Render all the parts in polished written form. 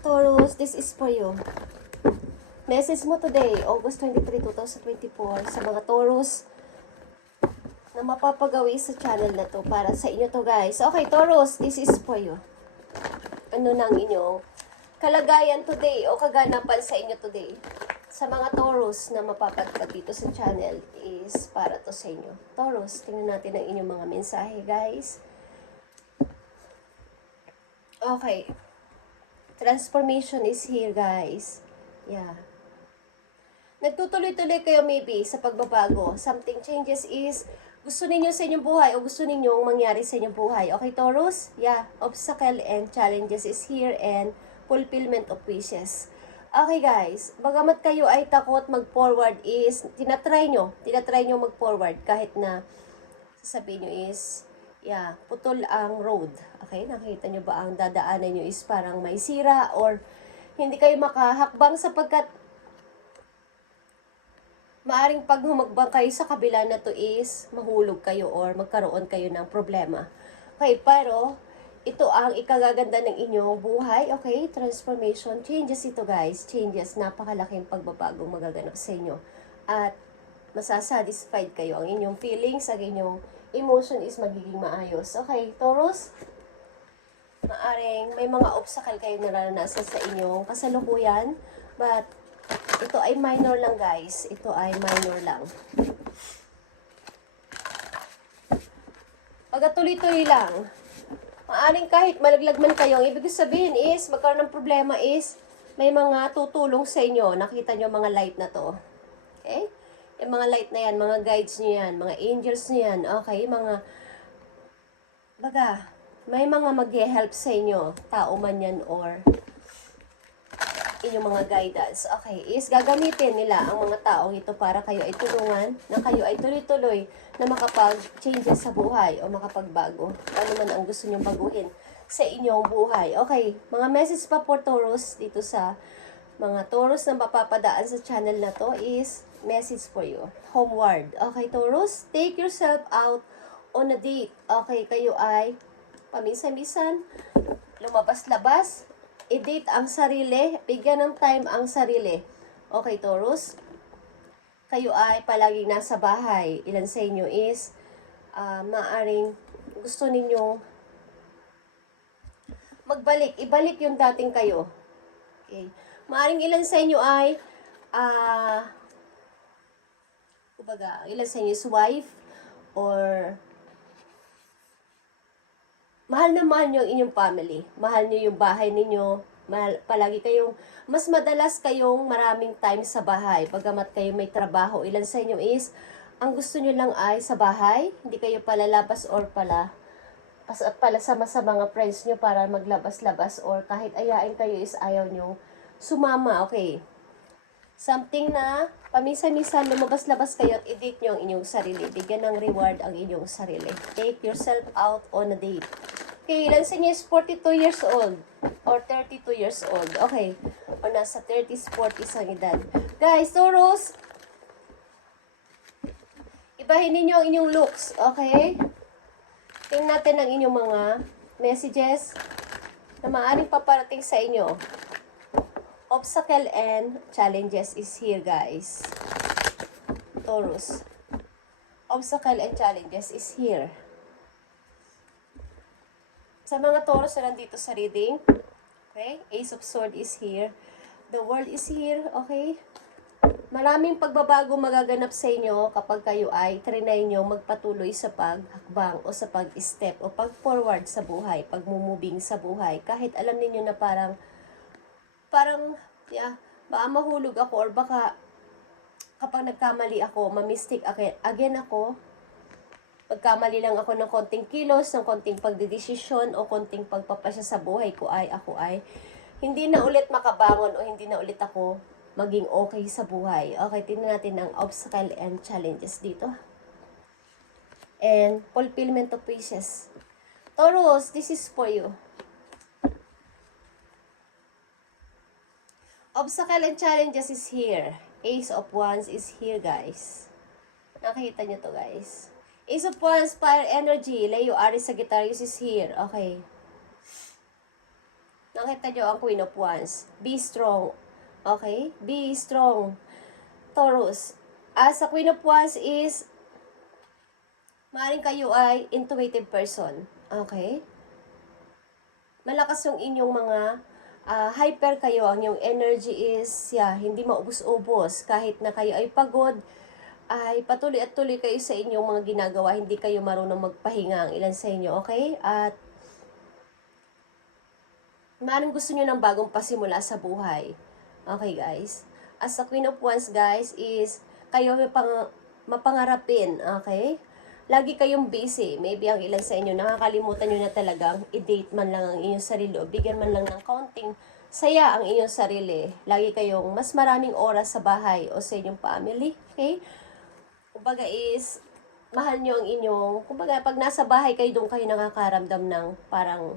Taurus, this is for you. Message mo today, August 23, 2024, sa mga Taurus na mapapagawi sa channel na to para sa inyo to, guys. Okay, Taurus, this is for you. Ano nang inyong kalagayan today o kaganapan sa inyo today? Sa mga Taurus na mapapadpad dito sa channel is para to sa inyo. Taurus, tingnan natin ang inyong mga mensahe, guys. Okay. Transformation is here, guys. Yeah. Nagtutuloy-tuloy kayo maybe sa pagbabago. Something changes is gusto ninyo sa inyong buhay o gusto ninyong mangyari sa inyong buhay. Okay, Taurus? Yeah. Obstacle and challenges is here and fulfillment of wishes. Okay, guys. Bagamat kayo ay takot mag-forward is tinatry nyo mag-forward kahit na sasabihin nyo is yeah, putol ang road. Okay, nakita nyo ba ang dadaanan nyo is parang may sira or hindi kayo makahakbang sapagkat maaring pag humagbang kayo sa kabila na to is mahulog kayo or magkaroon kayo ng problema. Okay, pero ito ang ikagaganda ng inyong buhay. Okay, transformation, changes ito, guys. Changes, napakalaking pagbabagong magaganap sa inyo. At masasatisfied kayo. Ang inyong feelings, ang inyong emotion is magiging maayos. Okay, Taurus? Maaring may mga obstacle kayo naranasan sa inyong kasalukuyan. But ito ay minor lang, guys. Ito ay minor lang. Pagkatuloy-tuloy lang. Maaring kahit malaglag man kayo, ang ibig sabihin is, magkaroon ng problema is, may mga tutulong sa inyo. Nakita nyo mga light na to. Okay? Yung mga light na yan, mga guides nyo yan, mga angels nyo yan. Okay? May mga mag-help sa inyo. Tao man yan or inyong mga guidance. Okay, is gagamitin nila ang mga taong ito para kayo ay tulungan, na kayo ay tuloy-tuloy na makapag-changes sa buhay o makapagbago. Ano man ang gusto nyong baguhin sa inyong buhay. Okay, mga message pa for Taurus dito sa mga Taurus na mapapadaan sa channel na to is message for you. Homeward. Okay, Taurus, take yourself out on a date. Okay, kayo ay paminsan-minsan, lumabas-labas, i-date ang sarili, bigyan ng time ang sarili. Okay, Taurus? Kayo ay palaging nasa bahay. Ilan sa inyo is maaring gusto ninyong magbalik, ibalik yung dating kayo. Okay. Maaring ilan sa inyo ay ilan sa inyo is wife or mahal na mahal nyo ang inyong family. Mahal nyo yung bahay ninyo. Palagi kayong, mas madalas kayong maraming time sa bahay. Bagamat kayo may trabaho, ilan sa inyo is, ang gusto nyo lang ay sa bahay. Hindi kayo palalabas or pala sama sa mga friends nyo para maglabas-labas or kahit ayain kayo is ayaw nyo sumama. Okay. Something na paminsan-minsan lumabas-labas kayo at i-date nyo ang inyong sarili. Bigyan ng reward ang inyong sarili. Take yourself out on a date. Okay, ilan sa inyo is 42 years old or 32 years old. Okay, o nasa 30s, 40s ang edad. Guys, Taurus, ibahin ninyo ang inyong looks, okay? Tingnan natin ang inyong mga messages na maaaring paparating sa inyo. Obstacle and challenges is here, guys. Taurus. Obstacle and challenges is here. Sa mga Taurus na nandito sa reading, okay? Ace of Swords is here. The World is here, okay? Maraming pagbabago magaganap sa inyo kapag kayo ay trinay nyo magpatuloy sa paghakbang o sa pag-step o pag-forward sa buhay, pag-moving sa buhay. Kahit alam niyo na parang, baka mahulog ako or baka kapag nagkamali ako, ma-mistake again ako, pagkamali lang ako ng konting kilos, ng konting pagdedesisyon o konting pagpapasya sa buhay ko ay ako ay hindi na ulit makabangon o hindi na ulit ako maging okay sa buhay. Okay, tingnan natin ang obstacle and challenges dito. And fulfillment of wishes. Taurus, this is for you. Obstacle and challenges is here. Ace of Wands is here, guys. Nakita nyo to, guys. Ace of Wands, fire energy. Leo, Aries, Sagittarius is here. Okay. Nakita nyo ang Queen of Wands. Be strong. Okay? Be strong. Taurus. As a Queen of Wands is, maaaring kayo ay intuitive person. Okay? Malakas yung inyong mga hyper kayo. Ang yung energy is, hindi maubos-ubos. Kahit na kayo ay pagod, ay patuloy at tuloy kayo sa inyong mga ginagawa. Hindi kayo marunong magpahinga ang ilan sa inyo. Okay? At maaaring gusto nyo ng bagong pasimula sa buhay. Okay, guys? As a Queen of Wands, guys, is kayo mapangarapin, okay? Lagi kayong busy. Maybe ang ilan sa inyo, nakakalimutan nyo na talagang i-date man lang ang inyong sarili o bigyan man lang ng kaunting saya ang inyong sarili. Lagi kayong mas maraming oras sa bahay o sa inyong family, okay? Kumbaga is, mahal nyo ang inyong, kumbaga pag nasa bahay kayo, doon kayo nakakaramdam ng parang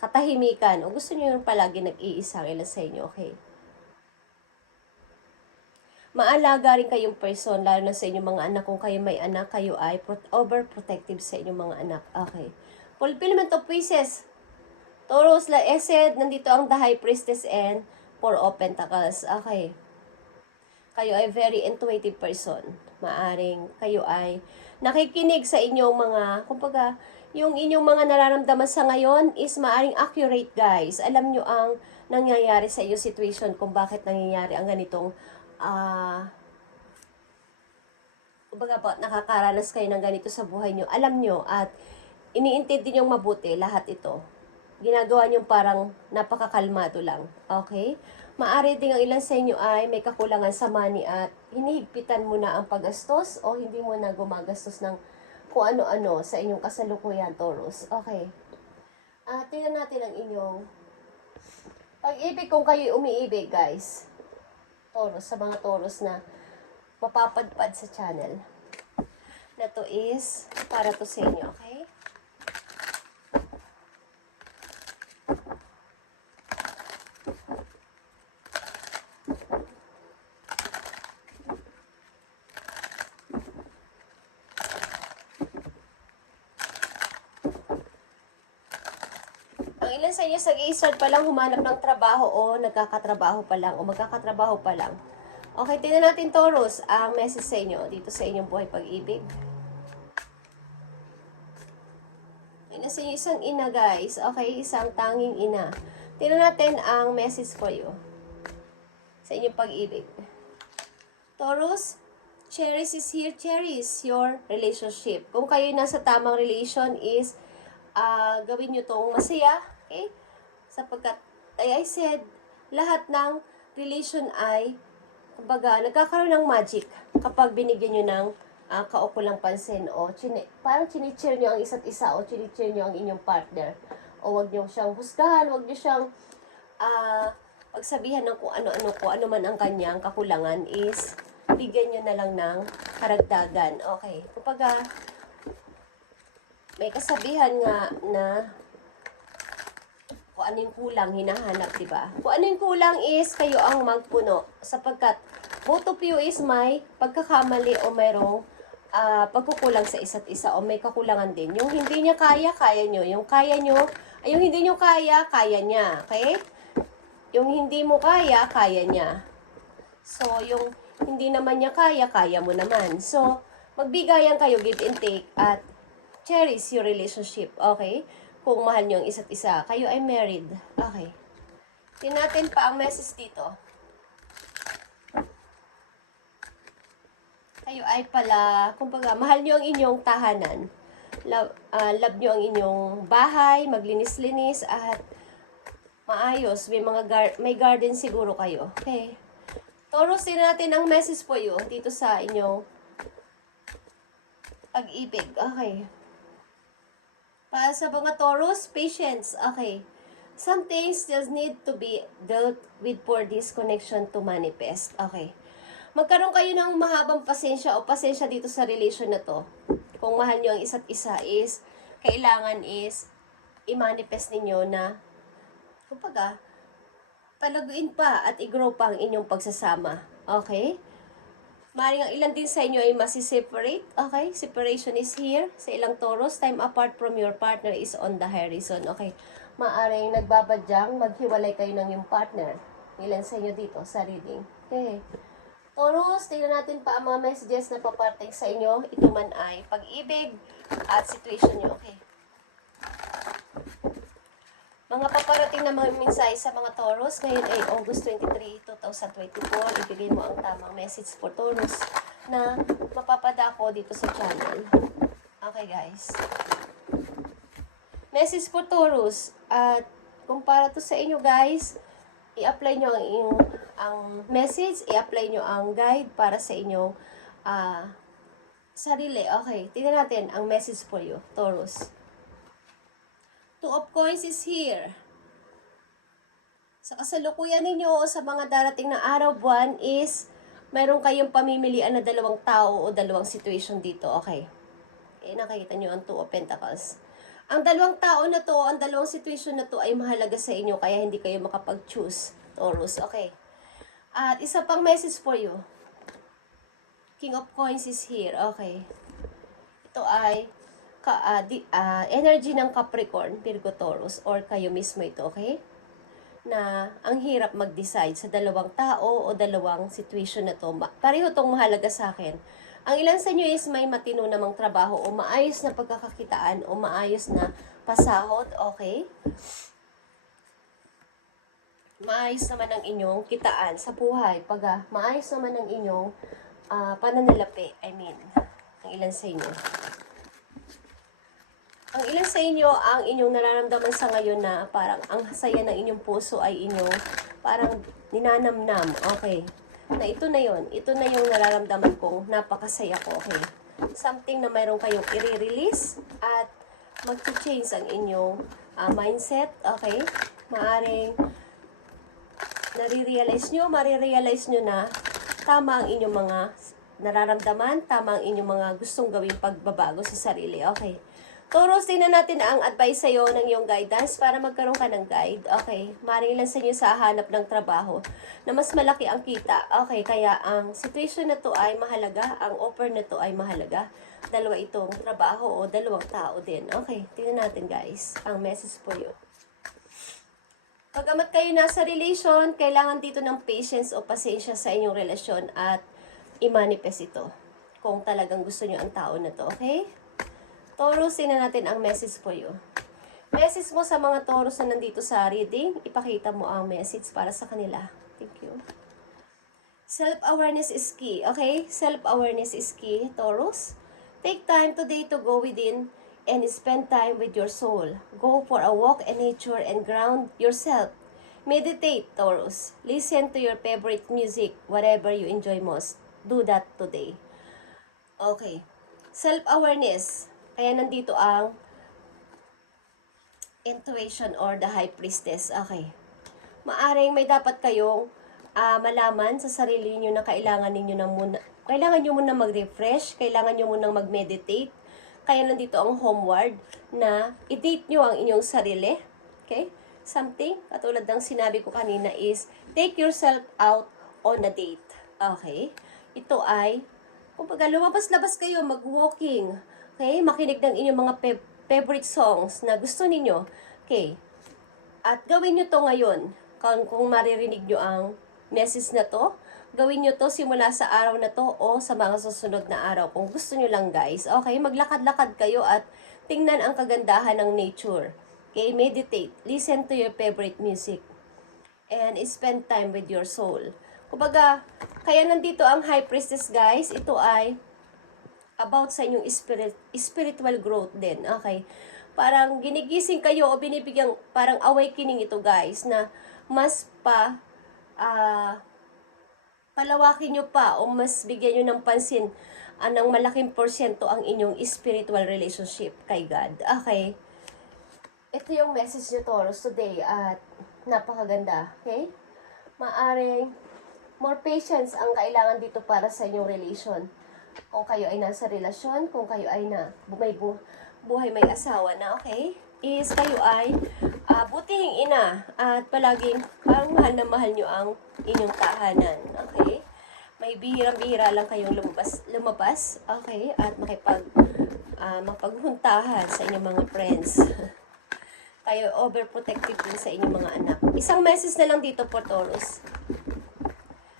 katahimikan o gusto nyo yung palagi nag-iisa ang ilan sa inyo, okay? Maalaga rin kayong person, lalo na sa inyong mga anak. Kung kayo may anak, kayo ay overprotective sa inyong mga anak. Okay. Fulfillment of wishes. Taurus, la Esed, nandito ang the High Priestess and Four of Pentacles. Okay. Kayo ay very intuitive person. Maaring kayo ay nakikinig sa inyong mga, kumbaga, yung inyong mga nararamdaman sa ngayon is maaring accurate, guys. Alam nyo ang nangyayari sa iyo situation kung bakit nangyayari ang ganitong kumbaga po, nakakaranas kayo ng ganito sa buhay nyo, alam nyo at iniintindi nyo mabuti lahat ito. Ginagawa nyo parang napakakalmado lang. Okay? Maaari din ang ilan sa inyo ay may kakulangan sa money at hinihigpitan mo na ang paggastos o hindi mo na gumagastos ng kung ano-ano sa inyong kasalukuyan, Taurus. Okay. Tingnan natin ang inyong pag-ibig kung kayo umiibig, guys. Taurus, sa mga Taurus na mapapadpad sa channel. Na to is para to sa inyo, okay? Ang ilan sa inyo sag-i-start pa lang humanap ng trabaho o nagkakatrabaho pa lang o magkakatrabaho pa lang. Okay, tingnan natin, Taurus, ang message sa inyo dito sa inyong buhay pag-ibig. Ina sa inyo isang ina, guys. Okay, isang tanging ina. Tingnan natin ang message for you sa inyong pag-ibig. Taurus, cherish is here. Cherish your relationship. Kung kayo nasa tamang relation is gawin nyo tong masaya. Okay? Sapagkat, I said, lahat ng relation ay, kumbaga, nagkakaroon ng magic kapag binigyan nyo ng kaukulang pansin o parang chinicheer nyo ang isa't isa o chinicheer nyo ang inyong partner. O wag nyo siyang husgahan, wag nyo siyang pagsabihan ng kung ano man ang kanyang kakulangan is bigyan nyo na lang ng karagdagan. Okay. Kumbaga, may kasabihan nga na kung ano yung kulang, hinahanap, diba? Kung ano yung kulang is kayo ang magpuno. Sapagkat both of you is may pagkakamali o mayroong pagkukulang sa isa't isa o may kakulangan din. Yung hindi niya kaya, kaya nyo. Yung kaya nyo, ay yung hindi nyo kaya, kaya niya. Okay? Yung hindi mo kaya, kaya niya. So, yung hindi naman niya kaya, kaya mo naman. So, magbigayan kayo, give and take, at cherish your relationship. Okay? Kung mahal nyo ang isa't isa. Kayo ay married. Okay. Tingnan natin pa ang message dito. Kayo ay pala, kumbaga, mahal nyo ang inyong tahanan. Love nyo ang inyong bahay, maglinis-linis, at maayos. May garden siguro kayo. Okay. Taurus, tingnan natin ang message po yun dito sa inyong pag-ibig. Okay. Para sa mga Taurus, patience. Okay. Some things just need to be dealt with for this connection to manifest. Okay. Magkaroon kayo ng mahabang pasensya o pasensya dito sa relation na to. Kung mahal nyo ang isa't isa is, kailangan is, i-manifest ninyo na, kumbaga, palaguin pa at i-grow pa ang inyong pagsasama. Okay? Maring ang ilan din sa inyo ay masi-separate. Okay? Separation is here. Sa ilang Taurus, time apart from your partner is on the horizon. Okay? maaring nagbabadyang maghiwalay kayo ng yung partner. Ilan sa inyo dito sa reading. Okay. Taurus, tingnan natin pa ang mga messages na paparting sa inyo. Ito man ay pag-ibig at situation nyo. Okay. Mga paparating na mga mensahe sa mga Taurus, ngayon ay August 23, 2024. Ibigay mo ang tamang message for Taurus na mapapadako dito sa channel. Okay guys. Message for Taurus. At kung para to sa inyo guys, i-apply nyo ang message, i-apply nyo ang guide para sa inyong sarili. Okay, tingnan natin ang message for you, Taurus. Two of Coins is here. Sa kasalukuyan ninyo o sa mga darating na araw, buwan is mayroon kayong pamimilian na dalawang tao o dalawang situation dito. Okay. Nakikita nyo ang Two of Pentacles. Ang dalawang tao na to, ang dalawang situation na to ay mahalaga sa inyo kaya hindi kayo makapag-choose, Taurus. Okay. At isa pang message for you. King of Coins is here. Okay. Ito ay energy ng Capricorn, Virgo, Taurus, or kayo mismo ito, okay? Na ang hirap mag-decide sa dalawang tao o dalawang situation na to. Pareho tong mahalaga sa akin. Ang ilan sa inyo is may matino namang trabaho o maayos na pagkakakitaan o maayos na pasahod, okay? Maayos naman ang inyong kitaan sa buhay. Maayos naman ang inyong pananalapi. Ang ilan sa inyo. Ang ilan sa inyo, ang inyong nararamdaman sa ngayon na parang ang saya ng inyong puso ay inyong parang ninanamnam, okay? Na ito na yon, ito na yung nararamdaman kong napakasaya ko, okay? Something na mayroon kayong i-release at mag-change ang inyong mindset, okay? Maaring marirealize nyo na tama ang inyong mga nararamdaman, tama ang inyong mga gustong gawing pagbabago sa sarili, okay? Taurus, tingnan natin ang advice sa'yo ng iyong guidance para magkaroon ka ng guide. Okay, maring lang sa inyo sa hanap ng trabaho na mas malaki ang kita. Okay, kaya ang situation na to ay mahalaga, ang offer na to ay mahalaga. Dalawa itong trabaho o dalawang tao din. Okay, tingnan natin guys, ang message po yun. Pagamat kayo nasa relation, kailangan dito ng patience o pasensya sa inyong relasyon at i-manifest ito kung talagang gusto nyo ang tao na to, okay? Taurus, tingnan natin ang message for you. Message mo sa mga Taurus na nandito sa reading, ipakita mo ang message para sa kanila. Thank you. Self-awareness is key, okay? Self-awareness is key, Taurus. Take time today to go within and spend time with your soul. Go for a walk in nature and ground yourself. Meditate, Taurus. Listen to your favorite music, whatever you enjoy most. Do that today. Okay. Self-awareness. Kaya nandito ang intuition or the high priestess. Okay. Maaring may dapat kayong malaman sa sarili niyo na kailangan nyo muna mag-refresh, kailangan nyo muna mag-meditate. Kaya nandito ang homeward na i-date nyo ang inyong sarili. Okay? Something, katulad ng sinabi ko kanina is, take yourself out on a date. Okay? Ito ay, kumbaga lumabas-labas kayo, mag-walking. Okay? Makinig ng inyong mga favorite songs na gusto ninyo. Okay? At gawin nyo to ngayon. Kung maririnig nyo ang message na to, gawin nyo to simula sa araw na to o sa mga susunod na araw. Kung gusto nyo lang guys. Okay? Maglakad-lakad kayo at tingnan ang kagandahan ng nature. Okay? Meditate. Listen to your favorite music. And spend time with your soul. Kumbaga, kaya nandito ang High Priestess guys. Ito ay about sa inyong spiritual growth din. Okay? Parang ginigising kayo o binibigyan, parang awakening ito guys, na mas palawakin nyo pa o mas bigyan nyo ng pansin ng malaking porsyento ang inyong spiritual relationship kay God. Okay? Ito yung message nyo Taurus today at napakaganda. Okay? Maaring more patience ang kailangan dito para sa inyong relation. Kung kayo ay nasa relasyon, kung kayo ay buhay may asawa na, okay? Is kayo ay butihing ina at palaging parang mahal na mahal nyo ang inyong tahanan, okay? May bihirang-bihira lang kayong lumabas, okay? At mapaghuntahan sa inyong mga friends. Kayo overprotective din sa inyong mga anak. Isang message na lang dito for Taurus.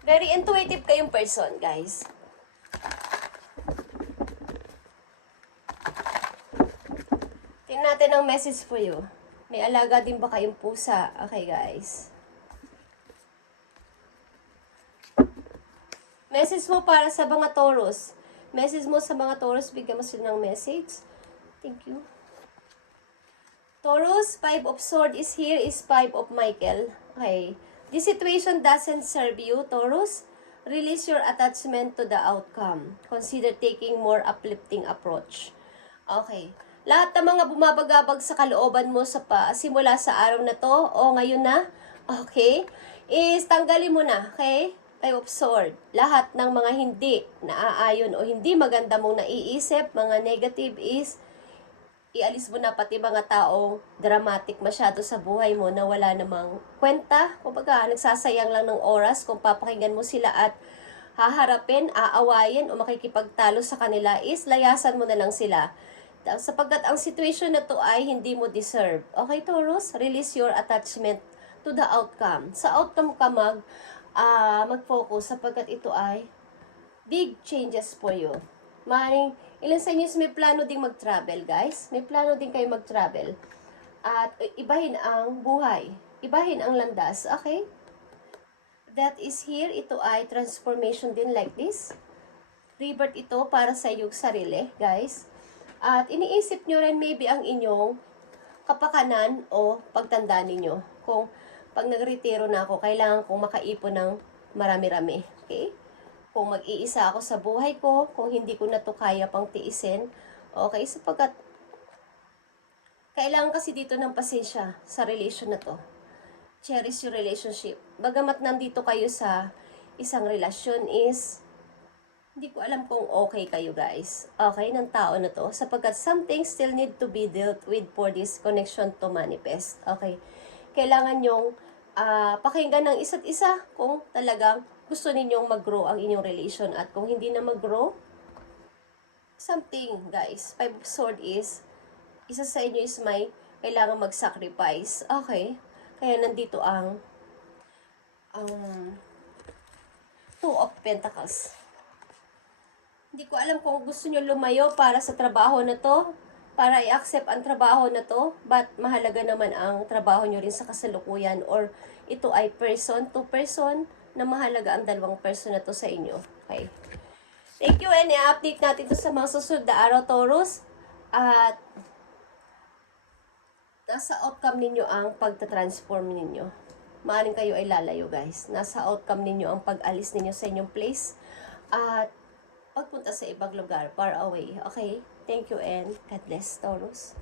Very intuitive kayong person, guys. Tingnan natin ang message for you. May alaga din ba kayong pusa? Okay, guys. Message mo para sa mga Taurus. Message mo sa mga Taurus, bigyan mo sila ng message. Thank you. Taurus, 5 of Swords is here, is 5 of Michael. Okay. This situation doesn't serve you, Taurus. Release your attachment to the outcome. Consider taking more uplifting approach. Okay. Lahat ng mga bumabagabag sa kalooban mo sa simula sa araw na to o ngayon na, okay, is tanggalin mo na, okay? 5 of Swords. Lahat ng mga hindi naaayon o hindi maganda mong naiisip, mga negative is ialis mo na pati mga taong dramatic masyado sa buhay mo na wala namang kwenta. Kumbaga, nagsasayang lang ng oras kung papakinggan mo sila at haharapin, aawayin o makikipagtalo sa kanila is layasan mo na lang sila. Sapagkat ang situation na to ay hindi mo deserve. Okay, Taurus? Release your attachment to the outcome. Sa outcome ka mag-focus sapagkat ito ay big changes for you. Maring ilan sa inyo may plano ding mag-travel, guys. May plano din kayo mag-travel. At ibahin ang buhay. Ibahin ang landas. Okay? That is here. Ito ay transformation din like this. Rebirth ito para sa iyong sarili, guys. At iniisip nyo rin maybe ang inyong kapakanan o pagtanda ninyo. Kung pag nagretiro na ako, kailangan kong makaipon ng marami-rami. Okay? Kung mag-iisa ako sa buhay ko, kung hindi ko na to kaya pang tiisin, okay, sapagkat kailangan kasi dito ng pasensya sa relation na to. Cherish your relationship. Bagamat nandito kayo sa isang relasyon is, hindi ko alam kung okay kayo, guys. Okay, ng tao na to. Sapagkat something still need to be dealt with for this connection to manifest. Okay. Kailangan nyong pakinggan ng isa't isa kung talagang gusto ninyong mag-grow ang inyong relation. At kung hindi na mag-grow, something, guys. 5 of Swords is, isa sa inyo is may kailangan mag-sacrifice. Okay. Kaya nandito ang 2 of Pentacles. Hindi ko alam kung gusto nyo lumayo para sa trabaho na to, para i-accept ang trabaho na to, but mahalaga naman ang trabaho nyo rin sa kasalukuyan, or ito ay person to person, na mahalaga ang dalawang person na to sa inyo. Okay. Thank you, and i-update natin to sa mga susunod na araw, Taurus. At nasa outcome ninyo ang pagta-transform ninyo. Maaring kayo ay lalayo, guys. Nasa outcome ninyo ang pag-alis ninyo sa inyong place. At pagpunta sa ibang lugar, far away. Okay? Thank you and God bless, Taurus.